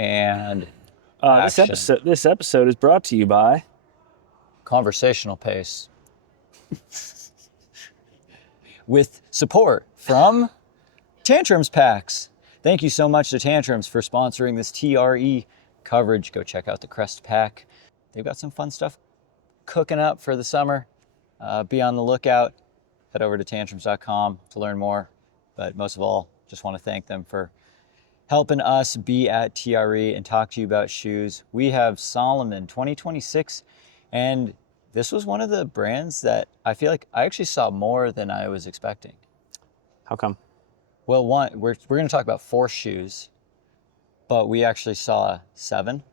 and This episode is brought to you by conversational pace with support from Tantrums packs. Thank you so much to Tantrums for sponsoring this TRE coverage. Go check out the Crest pack. They've got some fun stuff cooking up for the summer. Be on the lookout. Head over to tantrums.com to learn more. But most of all, just want to thank them for helping us be at TRE and talk to you about shoes. We have Salomon 2026, and this was one of the brands that I feel like I actually saw more than I was expecting. How come? Well, we're going to talk about 4 shoes, but we actually saw 7.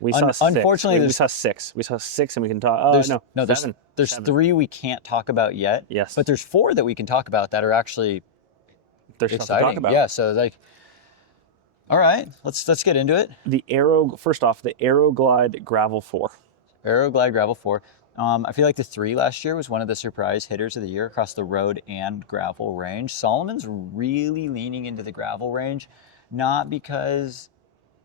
We saw 6. Unfortunately, we saw 6. We saw 6, and we can talk. There's 3 we can't talk about yet. Yes. But there's 4 that we can talk about that are actually There's exciting. stuff to talk about. Yeah. So all right, let's get into it. First off, the AeroGlide Gravel 4. AeroGlide Gravel 4. I feel like the 3 last year was one of the surprise hitters of the year across the road and gravel range. Salomon's really leaning into the gravel range, not because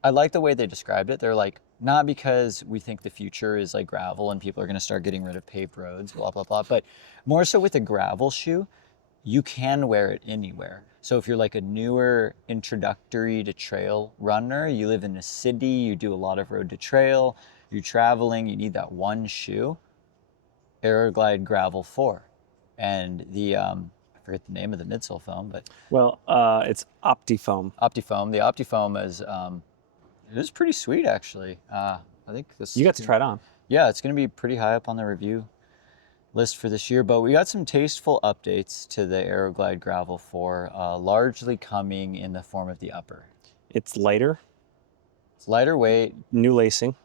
I like the way they described it. They're like, not because we think the future is like gravel and people are going to start getting rid of paved roads, blah, blah, blah, but more so with a gravel shoe, you can wear it anywhere. So if you're like a newer introductory to trail runner, you live in a city, you do a lot of road to trail, you're traveling, you need that one shoe, AeroGlide Gravel 4. And the, I forget the name of the midsole foam, but... Well, it's Optifoam. Optifoam. The Optifoam is, it is pretty sweet, actually. I think this... You got to try it on. Yeah, it's going to be pretty high up on the review list for this year, but we got some tasteful updates to the AeroGlide Gravel 4, largely coming in the form of the upper. It's lighter. It's lighter weight. New lacing.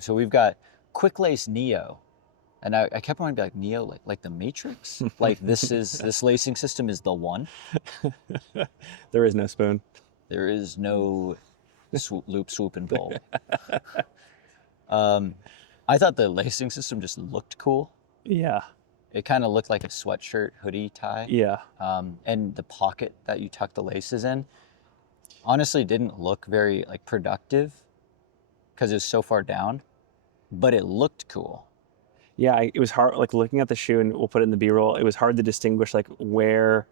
So we've got Quick Lace Neo. And I kept wanting to be like Neo, like the Matrix. Like this lacing system is the one. There is no spoon. There is no loop, swoop, and pull. I thought the lacing system just looked cool. Yeah. It kind of looked like a sweatshirt hoodie tie. Yeah. And the pocket that you tuck the laces in, honestly didn't look very like productive because it was so far down, but it looked cool. Yeah, it was hard, like looking at the shoe, and we'll put it in the B-roll, it was hard to distinguish like where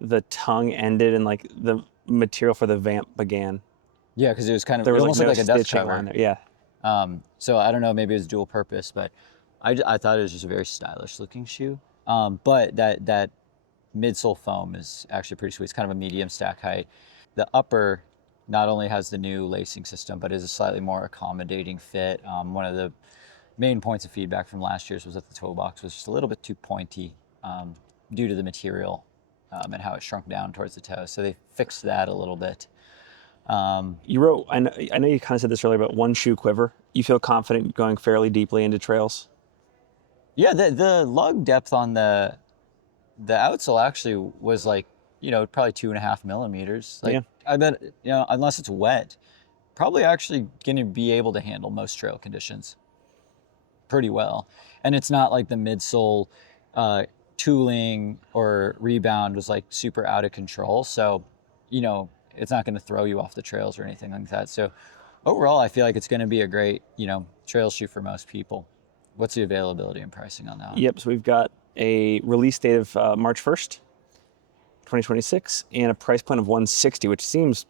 the tongue ended and like the material for the vamp began. Yeah, because it was kind of, There was almost like, no like a dust stitching cover. on there. Yeah. So I don't know, maybe it was dual purpose, but I thought it was just a very stylish looking shoe. But that midsole foam is actually pretty sweet. It's kind of a medium stack height. The upper not only has the new lacing system, but is a slightly more accommodating fit. One of the main points of feedback from last year's was that the toe box was just a little bit too pointy due to the material and how it shrunk down towards the toe. So they fixed that a little bit. You wrote, I know you kind of said this earlier, but one shoe quiver. You feel confident going fairly deeply into trails? Yeah, the lug depth on the outsole actually was like, probably 2.5 millimeters. Like, yeah. I bet, unless it's wet, probably actually going to be able to handle most trail conditions pretty well. And it's not like the midsole tooling or rebound was like super out of control. So, it's not going to throw you off the trails or anything like that. So overall, I feel like it's going to be a great, trail shoe for most people. What's the availability and pricing on that one? Yep, so we've got a release date of March 1st, 2026, and a price point of $160, which seems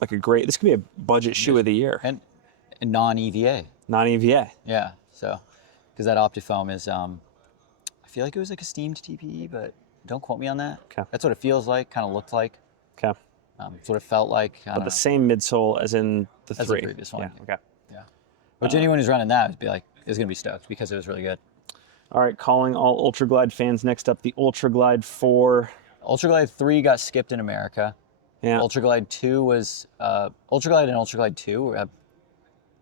like this could be a budget shoe of the year. And non-EVA. Non-EVA. Yeah, so, because that Optifoam is, I feel like it was like a steamed TPE, but don't quote me on that. Okay. That's what it feels like, kind of looked like. Okay. That's what it felt like. But the same midsole as in the 3. As the previous one. Yeah, okay. Yeah. Which anyone who's running that is going to be stoked because it was really good. All right, calling all Ultraglide fans. Next up, the Ultraglide 4. Ultraglide 3 got skipped in America. Yeah. Ultraglide 2 was, Ultraglide and Ultraglide 2,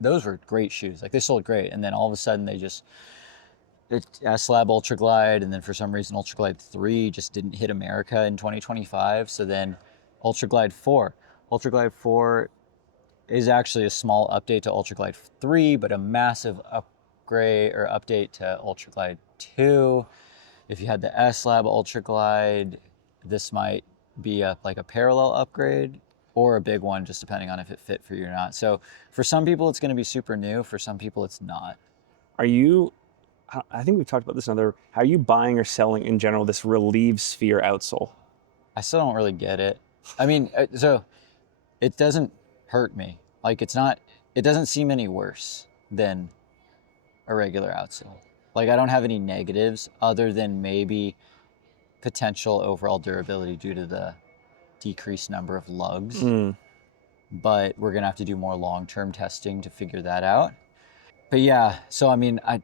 those were great shoes. Like, they sold great. And then all of a sudden, S-Lab Ultraglide, and then for some reason, Ultraglide 3 just didn't hit America in 2025. So then Ultraglide 4. Ultraglide 4 is actually a small update to Ultraglide 3, but a massive upgrade or update to Ultraglide 2. If you had the S-Lab Ultraglide, this might be like a parallel upgrade, or a big one, just depending on if it fit for you or not. So for some people, it's going to be super new. For some people, it's not. Are you, I think we've talked about this in other, how are you buying or selling in general this Relieve Sphere outsole? I still don't really get it. I mean, so it doesn't hurt me. Like it's not, it doesn't seem any worse than a regular outsole. Like I don't have any negatives other than maybe potential overall durability due to the decreased number of lugs. But we're gonna have to do more long-term testing to figure that out. But yeah, so I mean, I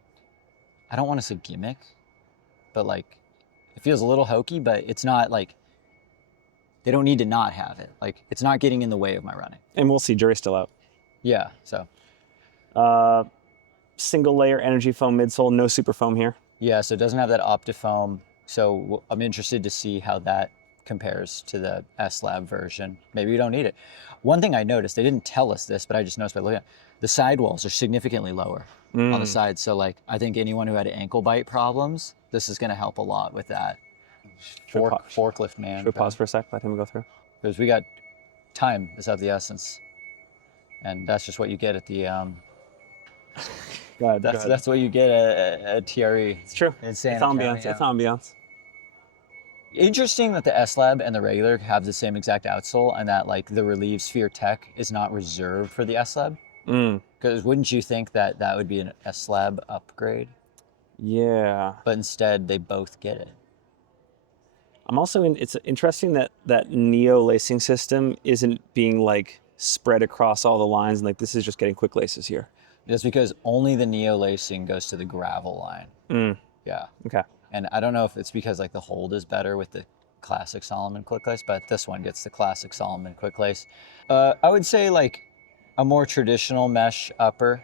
don't want to say gimmick, but like it feels a little hokey, but it's not like they don't need to not have it. Like it's not getting in the way of my running. And we'll see, jury's still out. Yeah, so Single layer energy foam midsole, no super foam here. yeah, so it doesn't have that Optifoam. So I'm interested to see how that compares to the S-Lab version. Maybe you don't need it. One thing I noticed, they didn't tell us this, but I just noticed by looking at it, the sidewalls are significantly lower on the sides. So like, I think anyone who had ankle bite problems, this is gonna help a lot with that. Forklift man. Should we pause for a sec, let him go through? Because we got time is of the essence. And that's just what you get at the, Go ahead, that's what you get at TRE. It's true. In Santa It's County, ambiance. yeah. It's ambiance. Interesting that the S-Lab and the regular have the same exact outsole and that like the Relieve Sphere Tech is not reserved for the S-Lab. Because wouldn't you think that that would be an S-Lab upgrade? Yeah. But instead they both get it. I'm also in, it's interesting that that Neo lacing system isn't being like spread across all the lines and like this is just getting quick laces here. Just because only the Neo lacing goes to the gravel line. Yeah. Okay. And I don't know if it's because like the hold is better with the classic Salomon quick lace, but this one gets the classic Salomon quick lace. I would say like a more traditional mesh upper.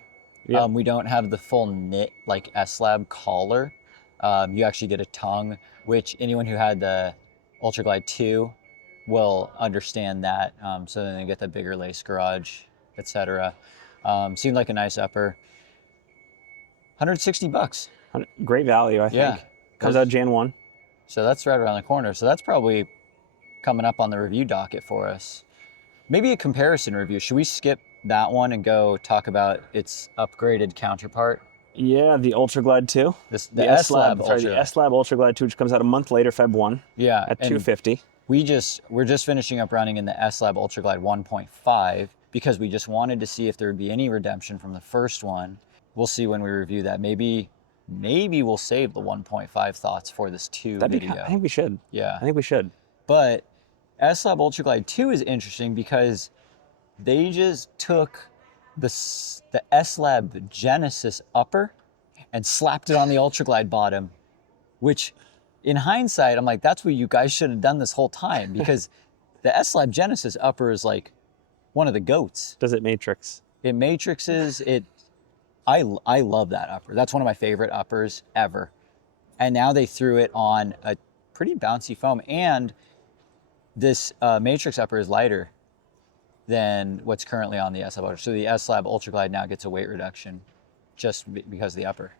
Yeah. We don't have the full knit like S-Lab collar. You actually get a tongue, which anyone who had the Ultraglide 2 will understand that. So then they get the bigger lace garage, etc. Seemed like a nice upper. $160. Great value, I think. Yeah. Comes out Jan 1. So that's right around the corner. So that's probably coming up on the review docket for us. Maybe a comparison review. Should we skip that one and go talk about its upgraded counterpart? Yeah, the Ultraglide 2. The S-Lab sorry, the Ultra. S-Lab Ultraglide 2, which comes out a month later, Feb 1. Yeah. At and $250. we're just finishing up running in the S-Lab Ultraglide 1.5 because we just wanted to see if there would be any redemption from the first one. We'll see when we review that. Maybe we'll save the 1.5 thoughts for this 2 video. I think we should. Yeah. I think we should. But S-Lab Ultraglide 2 is interesting because they just took the S-Lab Genesis upper and slapped it on the Ultraglide bottom, which in hindsight, I'm like, that's what you guys should have done this whole time because the S-Lab Genesis upper is like one of the goats. Does it matrix? It matrixes, I love that upper. That's one of my favorite uppers ever. And now they threw it on a pretty bouncy foam. And this matrix upper is lighter than what's currently on the S-Lab. So the S-Lab Ultraglide now gets a weight reduction just because of the upper.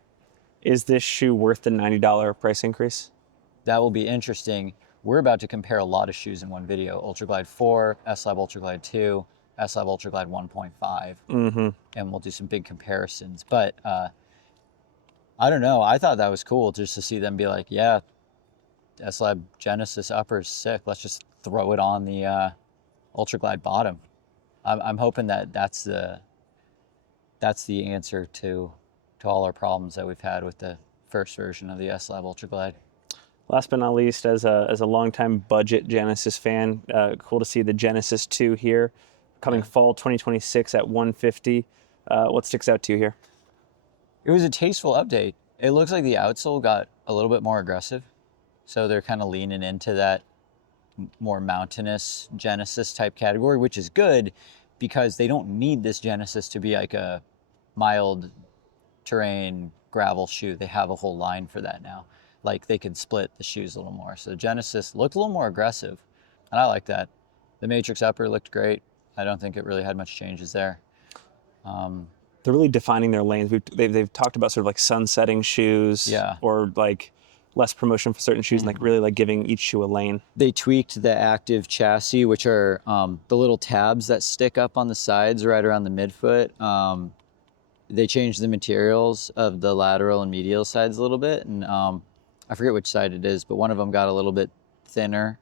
Is this shoe worth the $90 price increase? That will be interesting. We're about to compare a lot of shoes in one video. Ultraglide 4, S-Lab Ultraglide 2, S-Lab Ultraglide 1.5. And we'll do some big comparisons. But I don't know. I thought that was cool just to see them be like, yeah, S-Lab Genesis upper is sick. Let's just throw it on the Ultraglide bottom. I'm hoping that that's the answer to all our problems that we've had with the first version of the S-Lab Ultraglide. Last but not least, as a longtime budget Genesis fan, cool to see the Genesis 2 here, coming fall 2026 at $150. What sticks out to you here? It was a tasteful update. It looks like the outsole got a little bit more aggressive. So they're kind of leaning into that more mountainous Genesis type category, which is good because they don't need this Genesis to be like a mild terrain gravel shoe. They have a whole line for that now. Like they can split the shoes a little more. So the Genesis looked a little more aggressive and I like that. The Matrix upper looked great. I don't think it really had much changes there. They're really defining their lanes. They've talked about sort of like sunsetting shoes, Yeah. or like less promotion for certain shoes and like really like giving each shoe a lane. They tweaked the active chassis, which are the little tabs that stick up on the sides right around the midfoot. They changed the materials of the lateral and medial sides a little bit, and I forget which side it is, but one of them got a little bit thinner,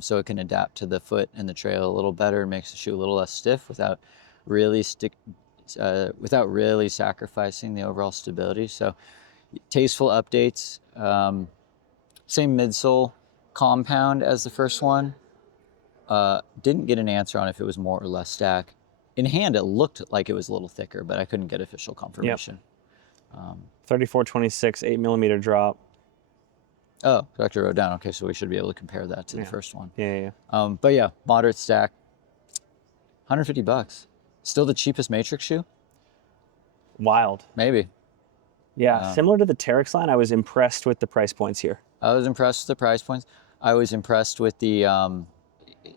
so it can adapt to the foot and the trail a little better. It makes the shoe a little less stiff without really sacrificing the overall stability. So tasteful updates. Same midsole compound as the first one. Didn't get an answer on if it was more or less stack. In hand, it looked like it was a little thicker, but I couldn't get official confirmation. 3426, 8mm drop. Oh, Dr. wrote down. Okay, so we should be able to compare that to the first one. Yeah. But yeah, moderate stack, $150. Still the cheapest Matrix shoe? Wild. Maybe. Yeah, similar to the Terex line, I was impressed with the price points here. I was impressed with the price points. I was impressed with the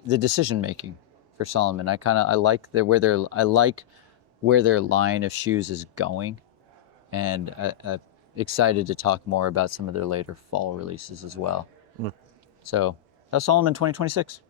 decision making for Salomon. I like where their line of shoes is going, and I'm excited to talk more about some of their later fall releases as well. So that's Salomon 2026.